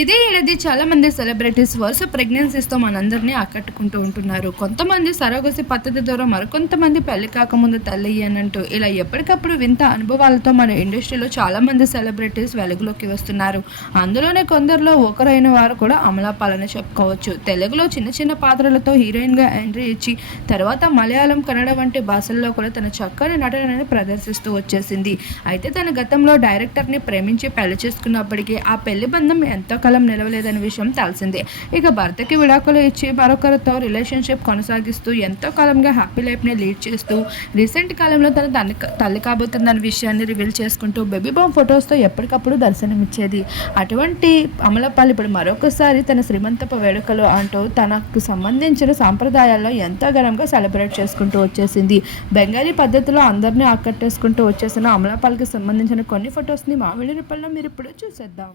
ఇదే ఏడాది చాలామంది సెలబ్రిటీస్ వరుస ప్రెగ్నెన్సీస్తో మనందరినీ ఆకట్టుకుంటూ ఉంటున్నారు. కొంతమంది సరోగసి పద్ధతి ద్వారా, మరికొంతమంది పెళ్లి కాకముందు తల్లి అనంటూ ఇలా ఎప్పటికప్పుడు వింత అనుభవాలతో మన ఇండస్ట్రీలో చాలామంది సెలబ్రిటీస్ వెలుగులోకి వస్తున్నారు. అందులోనే కొందరిలో ఒకరైన వారు కూడా అమలాపాలని చెప్పుకోవచ్చు. తెలుగులో చిన్న చిన్న పాత్రలతో హీరోయిన్గా ఎంట్రీ ఇచ్చి తర్వాత మలయాళం, కన్నడ వంటి భాషల్లో కూడా తన చక్కని నటనని ప్రదర్శిస్తూ వచ్చేసింది. అయితే తన గతంలో డైరెక్టర్ని ప్రేమించి పెళ్లి చేసుకున్నప్పటికీ ఆ పెళ్లి బంధం ఎంతో కాలం నిలవలేదనే విషయం తెలిసిందే. ఇక భర్తకి విడాకులు ఇచ్చి మరొకరితో రిలేషన్షిప్ కొనసాగిస్తూ ఎంతో కాలంగా హ్యాపీ లైఫ్ని లీడ్ చేస్తూ రీసెంట్ కాలంలో తన తల్లి కాబోతుందన్న విషయాన్ని రివీల్ చేసుకుంటూ బేబీ బామ్ ఫొటోస్తో ఎప్పటికప్పుడు దర్శనమిచ్చేది. అటువంటి అమలపాల్ ఇప్పుడు మరొకసారి తన శ్రీమంతపు వేడుకలు అంటూ తనకు సంబంధించిన సాంప్రదాయాల్లో ఎంతో ఘనంగా సెలబ్రేట్ చేసుకుంటూ వచ్చేసింది. బెంగాలీ పద్ధతిలో అందరినీ ఆకట్టేసుకుంటూ వచ్చేసిన అమలాపాల్కి సంబంధించిన కొన్ని ఫొటోస్ని మా వీడియో రూపంలో మీరు ఇప్పుడు చూసేద్దాం.